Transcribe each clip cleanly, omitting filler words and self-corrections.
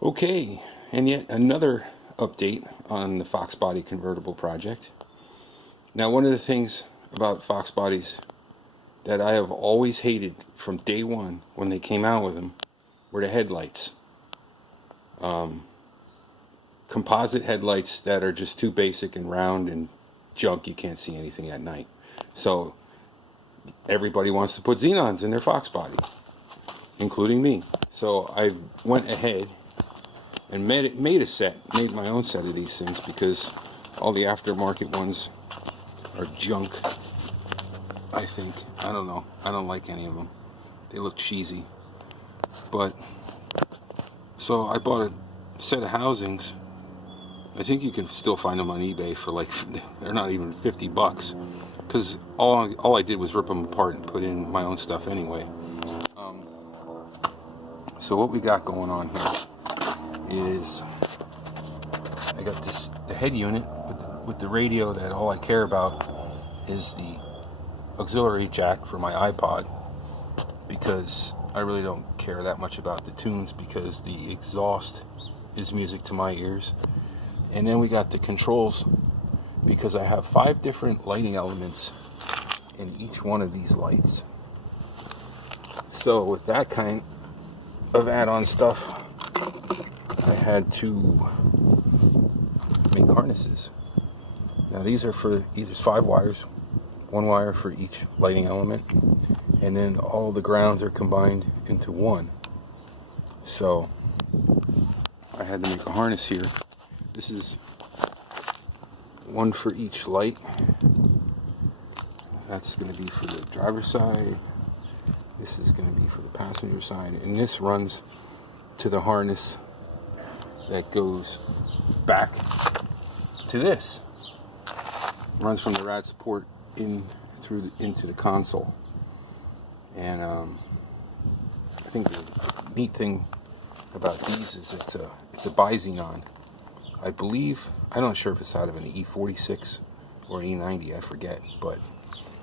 Okay, and yet another update on the Foxbody convertible project. Now, one of the things about Foxbodies that I have always hated from day one when they came out with them were the headlights. Composite headlights that are just too basic and round and junk. You can't see anything at night. So everybody wants to put xenons in their Foxbody, including me. So I went ahead and made my own set of these things, because all the aftermarket ones are junk, I think. I don't know. I don't like any of them. They look cheesy. But, so I bought a set of housings. I think you can still find them on eBay for like, they're not even $50. Because all I did was rip them apart and put in my own stuff anyway. So what we got going on here is, I got the head unit with the radio that all I care about is the auxiliary jack for my iPod, because I really don't care that much about the tunes, because the exhaust is music to my ears. And then we got the controls, because I have 5 different lighting elements in each one of these lights. So with that kind of add-on stuff, I had to make harnesses. Now these are for either 5 wires, 1 wire for each lighting element, and then all the grounds are combined into one. So I had to make a harness here. This is one for each light. That's going to be for the driver's side. This is going to be for the passenger side, and this runs to the harness that goes back to this. Runs from the rad support into the console. And I think the neat thing about these is it's a Bi-xenon. I believe, I'm not sure if it's out of an E46 or an E90, I forget, but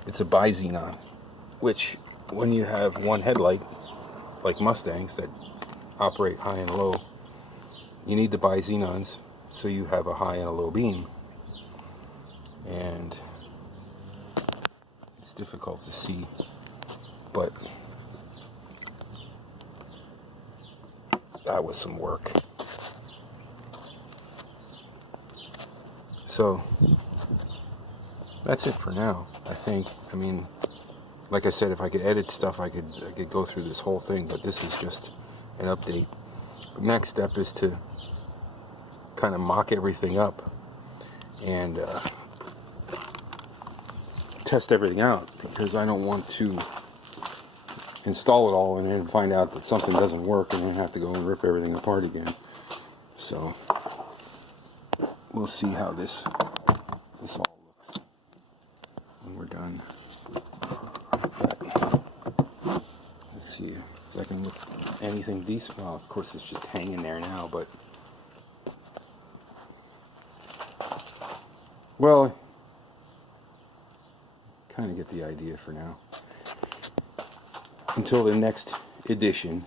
it's a Bi-xenon, which when you have one headlight, like Mustangs that operate high and low, you need the Bi-xenons so you have a high and a low beam. And it's difficult to see, but that was some work. So that's it for now, I think. I mean, like I said, if I could edit stuff, I could go through this whole thing, but this is just an update. The next step is to kind of mock everything up and test everything out, because I don't want to install it all and then find out that something doesn't work and then have to go and rip everything apart again. So we'll see how this all looks when we're done. But let's see if I can look anything decent. Well, of course it's just hanging there now, but well, kind of get the idea for now. Until the next edition